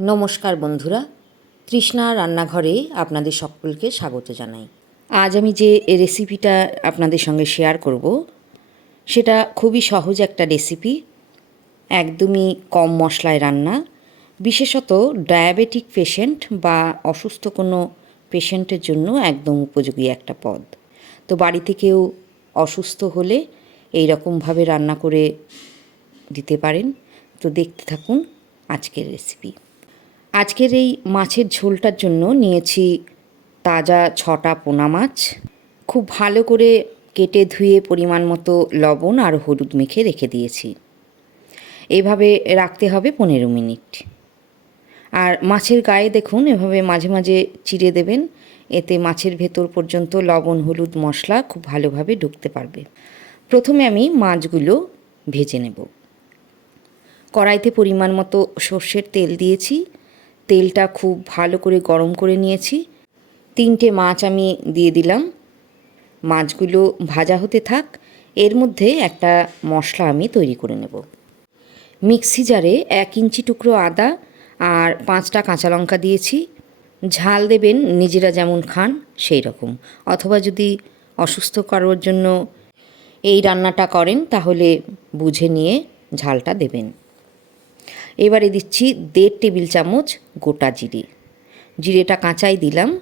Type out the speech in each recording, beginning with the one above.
নমস্কার বন্ধুরা, তৃষ্ণা রান্নাঘরে আপনাদের সকলকে স্বাগত জানাই। আজ আমি যে রেসিপিটা আপনাদের সঙ্গে শেয়ার করব, সেটা খুবই সহজ একটা রেসিপি, একদমই কম মশলায় রান্না, বিশেষত ডায়াবেটিক পেশেন্ট বা অসুস্থ কোনো পেশেন্টের জন্য একদম উপযোগী একটা পদ। তো বাড়িতে কেউ অসুস্থ হলে এই রকমভাবে রান্না করে দিতে পারেন। তো দেখতে থাকুন আজকের রেসিপি। আজকের এই মাছের ঝোলটার জন্য নিয়েছি তাজা ছটা পোনা মাছ। খুব ভালো করে কেটে ধুয়ে পরিমাণ মতো লবণ আর হলুদ মেখে রেখে দিয়েছি। এভাবে রাখতে হবে পনেরো মিনিট। আর মাছের গায়ে দেখুন, এভাবে মাঝে মাঝে চিড়ে দেবেন। এতে মাছের ভেতর পর্যন্ত লবণ, হলুদ মশলা খুব ভালোভাবে ঢুকতে পারবে। প্রথমে আমি মাছগুলো ভেজে নেব। কড়াইতে পরিমাণ মতো সর্ষের তেল দিয়েছি। তেলটা খুব ভালো করে গরম করে নিয়েছি। তিনটে মাছ আমি দিয়ে দিলাম। মাছগুলো ভাজা হতে থাক, এর মধ্যে একটা মশলা আমি তৈরি করে নেব। মিক্সি জারে এক ইঞ্চি টুকরো আদা আর পাঁচটা কাঁচা লঙ্কা দিয়েছি। ঝাল দেবেন নিজেরা যেমন খান সেই রকম। অথবা যদি অসুস্থ কারোর জন্য এই রান্নাটা করেন, তাহলে বুঝে নিয়ে ঝালটা দেবেন। এবারে দিচ্ছি দেড় টেবিল চামচ গোটা জিরে। জিরেটা কাঁচাই দিলাম।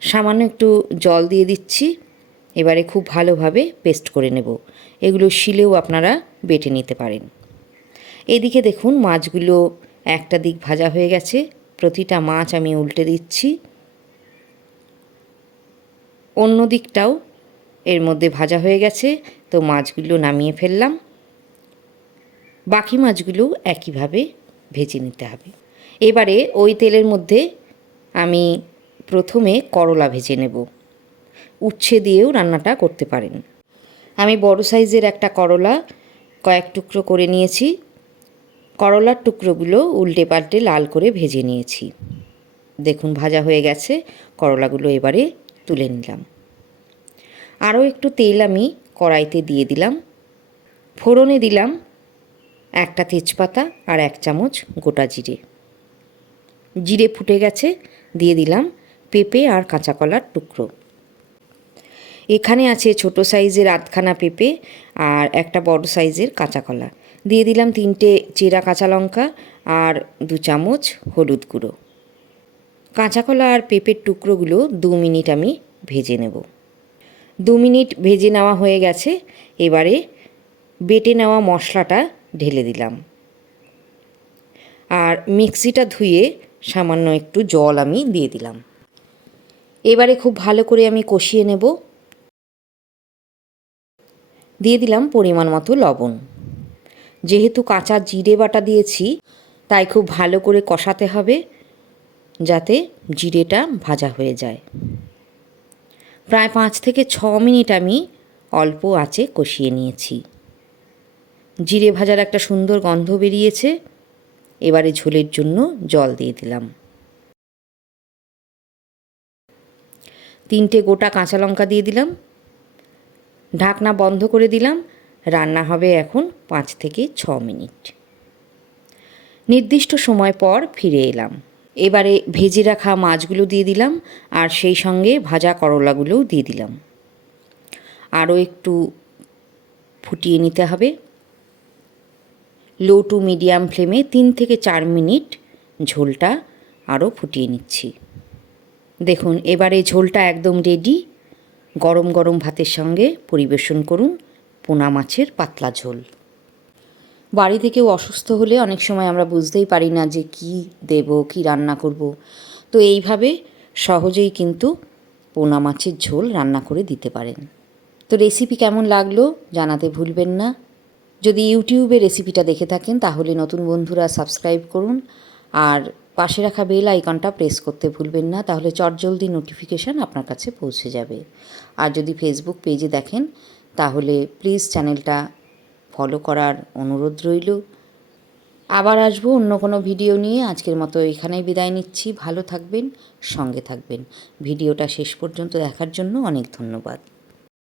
সামান্য একটু জল দিয়ে দিচ্ছি। এবারে খুব ভালোভাবে পেস্ট করে নেব। এগুলো শিলেও আপনারা বেটে নিতে পারেন। এদিকে দেখুন মাছগুলো একটা দিক ভাজা হয়ে গেছে। প্রতিটা মাছ আমি উল্টে দিচ্ছি। অন্য দিকটাও এর মধ্যে ভাজা হয়ে গেছে। তো মাছগুলো নামিয়ে ফেললাম। বাকি মাছগুলো একইভাবে ভেজে নিতে হবে। এবারে ওই তেলের মধ্যে আমি প্রথমে করলা ভেজে নেব। উচ্ছে দিয়েও রান্নাটা করতে পারেন। আমি বড় সাইজের একটা করলা কয়েক টুকরো করে নিয়েছি। করলার টুকরোগুলো উল্টে পাল্টে লাল করে ভেজে নিয়েছি। দেখুন, ভাজা হয়ে গেছে। করলাগুলো এবারে তুলে নিলাম। আরও একটু তেল আমি কড়াইতে দিয়ে দিলাম। ফোড়নে দিলাম একটা তেজপাতা আর এক চামচ গোটা জিরে। জিরে ফুটে গেছে, দিয়ে দিলাম পেঁপে আর কাঁচা কলার টুকরো। এখানে আছে ছোট সাইজের আধখানা পেঁপে আর একটা বড় সাইজের কাঁচা কলা। দিয়ে দিলাম তিনটে চেরা কাঁচা লঙ্কা আর দু চামচ হলুদ গুঁড়ো। কাঁচা কলা আর পেঁপের টুকরোগুলো দু মিনিট আমি ভেজে নেব। দু মিনিট ভেজে নেওয়া হয়ে গেছে, এবারে বেটে নেওয়া মশলাটা ঢেলে দিলাম। আর মিক্সিটা ধুয়ে সামান্য একটু জল আমি দিয়ে দিলাম। এবারে খুব ভালো করে আমি কষিয়ে নেব। দিয়ে দিলাম পরিমাণ মতো লবণ। যেহেতু কাঁচা জিরে বাটা দিয়েছি, তাই খুব ভালো করে কষাতে হবে যাতে জিরেটা ভাজা হয়ে যায়। প্রায় পাঁচ থেকে ছ মিনিট আমি অল্প আঁচে কষিয়ে নিয়েছি। জিরে ভাজার একটা সুন্দর গন্ধ বেরিয়েছে। এবারে ঝোলের জন্য জল দিয়ে দিলাম। তিনটে গোটা কাঁচা লঙ্কা দিয়ে দিলাম। ঢাকনা বন্ধ করে দিলাম। রান্না হবে এখন পাঁচ থেকে ছ মিনিট। নির্দিষ্ট সময় পর ফিরে এলাম। এবারে ভেজে রাখা মাছগুলো দিয়ে দিলাম আর সেই সঙ্গে ভাজা করলাগুলোও দিয়ে দিলাম। আরও একটু ফুটিয়ে নিতে হবে। লো টু মিডিয়াম ফ্লেমে তিন থেকে চার মিনিট ঝোলটা আরও ফুটিয়ে নিচ্ছি। দেখুন, এবারে ঝোলটা একদম রেডি গরম গরম ভাতের সঙ্গে পরিবেশন করুন পোনা মাছের পাতলা ঝোল। বাড়িতে কেউ অসুস্থ হলে অনেক সময় আমরা বুঝতেই পারি না যে কি দেব, কি রান্না করব। তো এইভাবে সহজেই কিন্তু পোনা মাছের ঝোল রান্না করে দিতে পারেন। তো রেসিপি কেমন লাগল জানাতে ভুলবেন না। যদি ইউটিউবে রেসিপিটা দেখে থাকেন, তাহলে নতুন বন্ধুরা সাবস্ক্রাইব করুন। আর পাশে রাখা বেল আইকনটা প্রেস করতে ভুলবেন না, তাহলে চটজলদি নোটিফিকেশান আপনার কাছে পৌঁছে যাবে। আর যদি ফেসবুক পেজে দেখেন, তাহলে প্লিজ চ্যানেলটা ফলো করার অনুরোধ রইল। আবার আসব অন্য কোনো ভিডিও নিয়ে। আজকের মতো এখানেই বিদায় নিচ্ছি। ভালো থাকবেন, সঙ্গে থাকবেন। ভিডিওটা শেষ পর্যন্ত দেখার জন্য অনেক ধন্যবাদ।